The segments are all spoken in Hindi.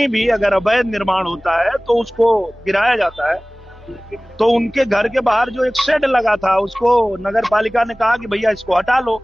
कहीं भी अगर अवैध निर्माण होता है तो उसको गिराया जाता है। तो उनके घर के बाहर जो एक शेड लगा था उसको नगर पालिका ने कहा कि भैया इसको हटा लो,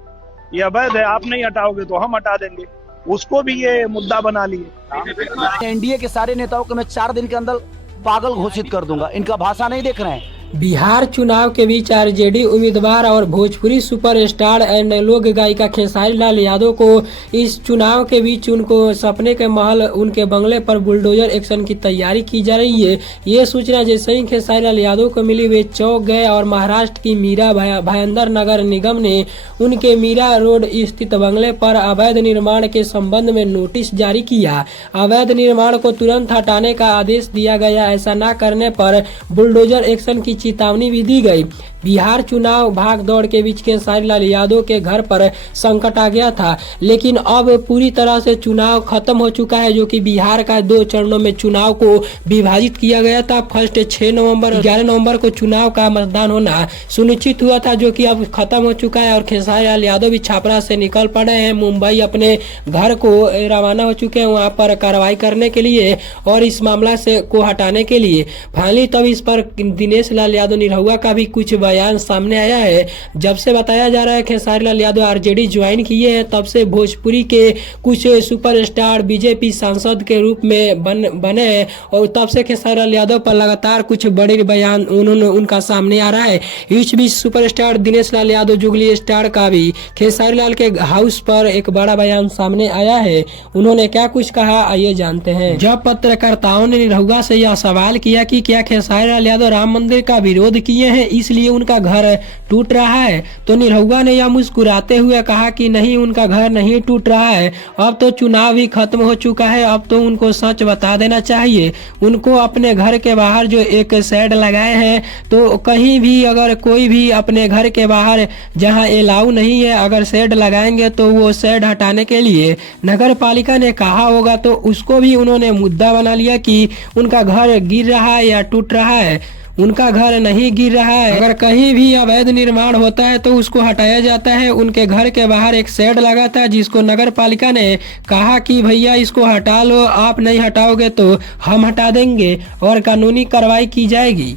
ये अवैध है, आप नहीं हटाओगे तो हम हटा देंगे। उसको भी ये मुद्दा बना लिए। एनडीए के सारे नेताओं को मैं 4 दिन के अंदर पागल घोषित कर दूंगा। इनका भाषा नहीं देख रहे हैं। बिहार चुनाव के बीच आरजेडी उम्मीदवार और भोजपुरी सुपरस्टार एंड लोक गायिका खेसारी लाल यादव को इस चुनाव के बीच उनको सपने के महल उनके बंगले पर बुलडोजर एक्शन की तैयारी की जा रही है। ये सूचना जैसे ही खेसारी लाल यादव को मिली वे चौंक गए और महाराष्ट्र की मीरा भाईंदर नगर निगम ने उनके मीरा रोड स्थित बंगले पर अवैध निर्माण के संबंध में नोटिस जारी किया। अवैध निर्माण को तुरंत हटाने का आदेश दिया गया। ऐसा न करने पर बुलडोजर एक्शन की चेतावनी भी दी गई। बिहार चुनाव भाग दौड़ के बीच खेसारी लाल यादव के घर पर संकट आ गया था, लेकिन अब पूरी तरह से चुनाव खत्म हो चुका है, जो कि बिहार का 2 चरणों में चुनाव को विभाजित किया गया था। फर्स्ट 6 नवंबर 11 नवंबर को चुनाव का मतदान होना सुनिश्चित हुआ था, जो कि अब खत्म हो चुका है और खेसारी लाल यादव भी छपरा से निकल पड़े हैं। मुंबई अपने घर को रवाना हो चुके हैं वहां पर कार्रवाई करने के लिए और इस मामला से को हटाने के लिए। फाइनली तब इस पर दिनेश लाल यादव निरहुआ का भी कुछ बयान सामने आया है। जब से बताया जा रहा है खेसारी लाल यादव आरजेडी ज्वाइन किए हैं, तब से भोजपुरी के कुछ सुपरस्टार बीजेपी सांसद के रूप में बने हैं और तब से खेसारी लाल यादव पर लगातार कुछ बड़े बयान उनका सामने आ रहा है। इस बीच सुपरस्टार दिनेश लाल यादव जुगली स्टार का भी खेसारी लाल के हाउस पर एक बड़ा बयान सामने आया है। उन्होंने क्या कुछ कहा आइए जानते हैं। जब पत्रकारों ने निरहुआ से यह सवाल किया कि क्या खेसारी लाल यादव राम मंदिर का विरोध किए हैं इसलिए उनका घर टूट रहा है, तो निरहुआ ने यह मुस्कुराते हुए कहा कि नहीं, उनका घर नहीं टूट रहा है। अब तो चुनाव भी खत्म हो चुका है, अब तो उनको सच बता देना चाहिए। उनको अपने घर के बाहर जो एक शेड लगाए हैं, तो कहीं भी अगर कोई भी अपने घर के बाहर जहां अलाउ नहीं है अगर शेड लगाएंगे तो वो शेड हटाने के लिए नगर पालिका ने कहा होगा, तो उसको भी उन्होंने मुद्दा बना लिया कि उनका घर गिर रहा है या टूट रहा है। उनका घर नहीं गिर रहा है। अगर कहीं भी अवैध निर्माण होता है तो उसको हटाया जाता है। उनके घर के बाहर एक शेड लगा था जिसको नगर पालिका ने कहा कि भैया इसको हटा लो, आप नहीं हटाओगे तो हम हटा देंगे और कानूनी कार्रवाई की जाएगी।